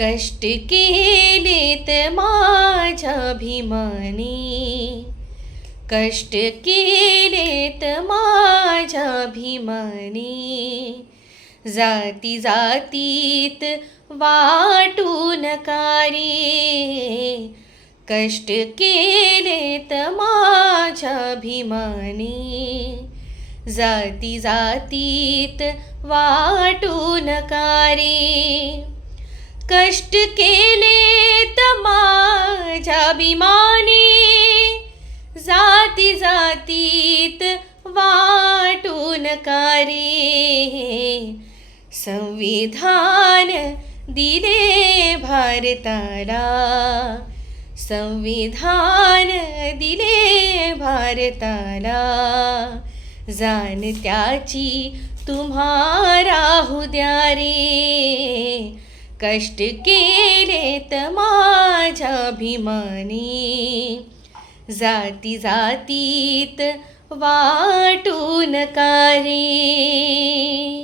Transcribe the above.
कष्ट केलेत माझ्या भीमाने, कष्ट केलेत माझ्या भीमाने, जाती जातीत वाटू नका रे, कष्ट केलेत माझ्या भीमाने, जाती जातीत वाटू नका रे, कष्ट केलेत माझ्या भीमाने, जाती जातीत वाटू नका रे, संविधान दिले भारताला, संविधान दिले भारताला, जाण त्याची तुम्हा राहू द्या रे, कष्ट केलेत माझ्या भीमाने, जाती जातीत वाटू नका रे.